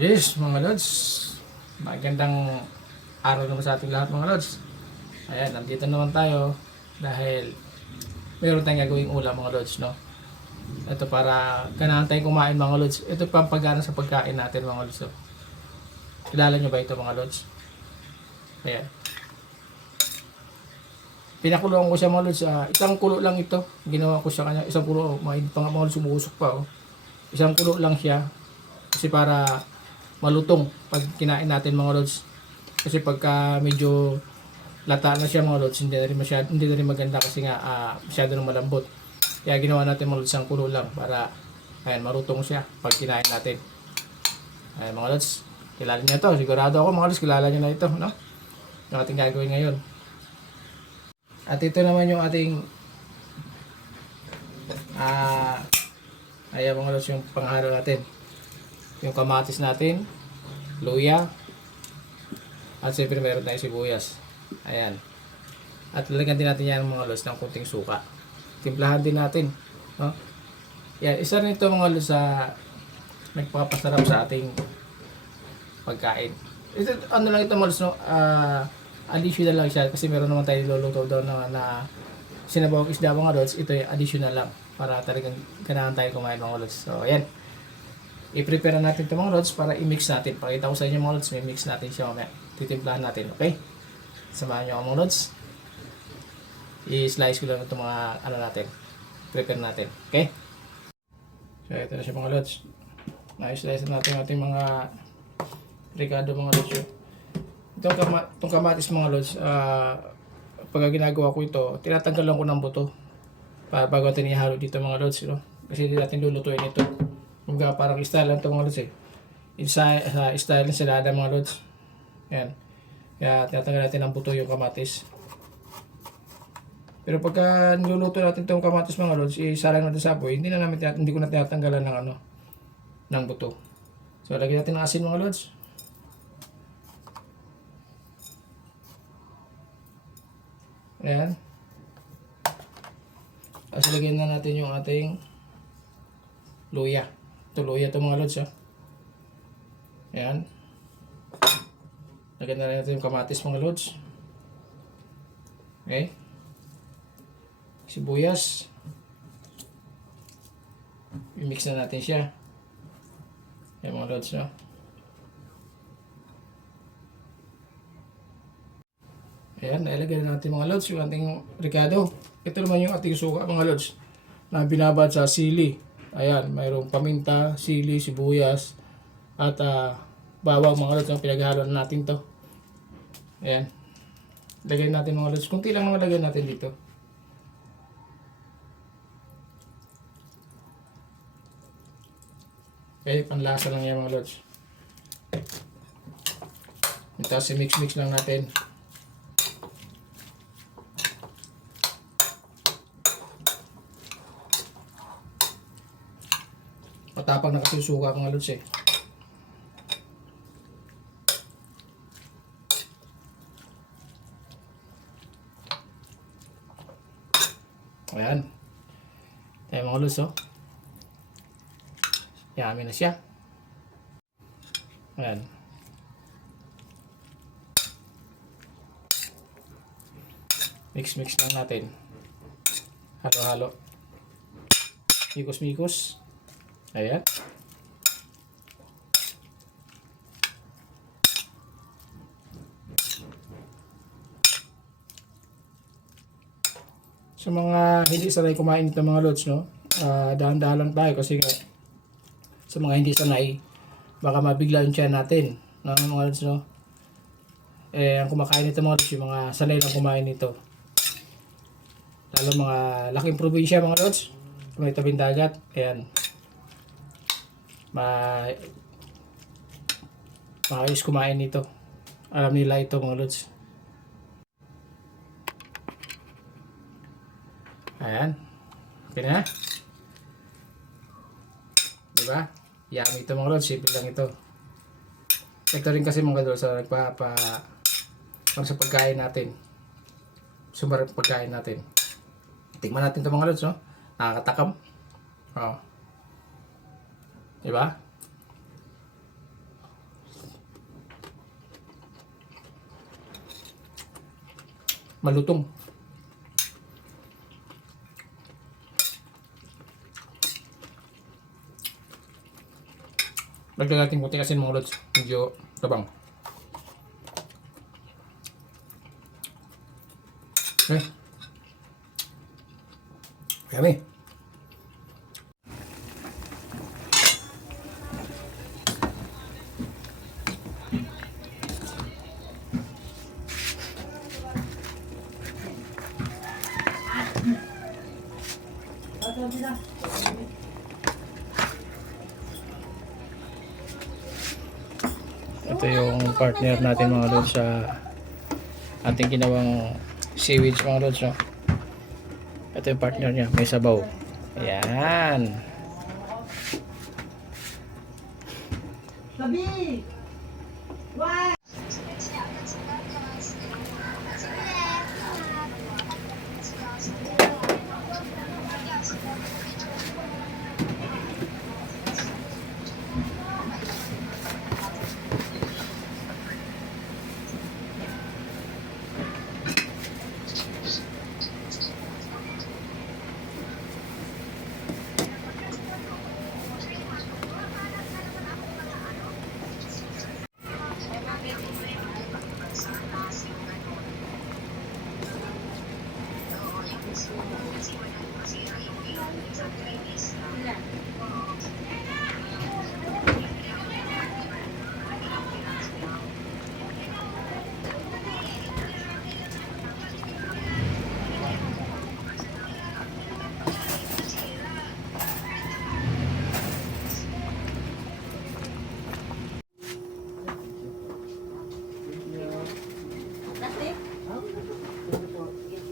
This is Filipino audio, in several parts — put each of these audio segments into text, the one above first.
Yes, mga lods. Magandang araw naman sa ating lahat, mga lods. Ayan, nandito naman tayo dahil mayroon tayong gagawing ulam, mga lods, no? Ito para ganahan tayong kumain, mga lods. Ito pampagana sa pagkain natin, mga lods. No? Kilala nyo ba ito, mga lods? Ayan. Pinakuluan ko siya, mga lods. Isang kulo lang ito. Ginawa ko siya kanya. Isang kulo. Mainit pa nga, mga lods. Umusok pa, oh. Isang kulo lang siya. Kasi para malutong pag kinain natin, mga lods. Kasi pagka medyo lata na siya, mga lods, hindi na rin maganda kasi nga masyado nang malambot. Kaya ginawa natin, mga lods, ang kulo lang para ayan, marutong siya pag kinain natin. Ayan, mga lods, kilala niyo to. Sigurado ako, mga lods, kilala niyo na ito, no? Yung ating gagawin ngayon. At ito naman yung ating ayan, mga lods, yung panghalo natin. Yung kamatis natin, luya, at siyempre meron tayong sibuyas. Ayan. At lalagyan din natin yan, mga lods, ng kunting suka. Timplahan din natin, no? Yan, isa rin ito, mga lods, sa nagpapasarap sa ating pagkain. Ito, ano lang ito, mga lods, no? Additional lang siya kasi meron naman tayo luluto daw na sinabawang isda, mga lods. Ito yung additional lang para talagang ganahan tayo kumain, mga lods. So, ayan. I-prepare natin ito, mga lods, para i-mix natin. Pakita ko sa inyo, mga lods, may mix natin siya mamaya. Titimplahan natin, okay? Samahan nyo ako, mga lods. I-slice ko lang itong mga ano natin. Prepare natin, okay? So, ito na siya, mga lods. Na-slice natin ating mga ricado, mga lods. Itong kamatis, mga lods, pag ginagawa ko ito, tinatanggalan ko ng buto para bago natin ihalo dito, mga lods, no? Kasi hindi natin lulutuin ito. Kumbaga parang style lang ito, mga lods, eh. Style ng salada, mga lods. Yan. Kaya tinatanggal natin ng buto yung kamatis. Pero pagka niluluto natin itong kamatis, mga lods, isalang natin sa apoy, hindi ko na tinatanggalan ng ng buto. So lagyan natin ng asin, mga lods. Ayan. Tapos lagyan na natin yung ating luya. Ito luya ito, mga lods, oh. Ayan. Lagyan na natin yung kamatis, mga lods. Okay. Sibuyas. I-mix na natin siya. Ayan, mga lods, no? Ayan, nailagay na natin, mga lods, yung ating ricado. Ito naman yung ating suka, mga lods, na binabad sa sili. Ayan, mayroong paminta, sili, sibuyas, at bawang, mga lods, ang pinaghalo natin to. Ayan. Lagay natin, mga lods. Kunti lang naman lagay natin dito. Okay, panlasa lang yan, mga lods. Tapos i-mix-mix lang natin. Matapang na kasi suka, mga lods, eh. Ayan. Ayan, mga lods, oh. Yummy na siya. Ayan. Mix-mix lang natin. Halo-halo. Mikos-mikos. Ayan. Sa mga hindi sanay kumain nito, mga lods, no? Dahan-dahan lang tayo kasi sa mga hindi sanay, baka mabigla yung tiyan natin, no, mga lods, no? Ang kumakain nito, mga lods, yung mga sanay lang kumain nito. Lalo mga laking probinsya, mga lods, may tabing dagat. Ayan. Maayos kumain nito. Alam nila ito, mga lods. Ayan. Okay na. Diba? Yummy ito, mga lods. Simple lang ito. Ito rin kasi, mga lods, pang sa pagkain natin. Sumarap pagkain natin. Tikman natin ito, mga lods, no? Nakakatakam. Oh. Diba? malutong. Lagyan natin kunti asin mga lods. Medyo tabang. Okay. Yummy. Ito yung partner natin mga lods sa ating ginawang seaweed mga lods. No? Ito yung partner niya, may sabaw. Ayan. Sabi! Why?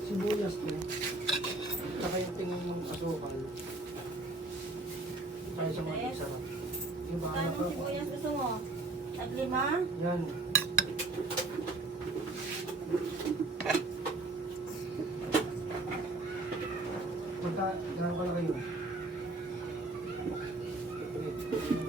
Sibuyas ko. Saka yung tingin ng asukal. Kaya sa mga sarap. Yung baka Kano sibuyas gusto mo? At 5? Yan. Magka, gano'n pala kayo? Okay.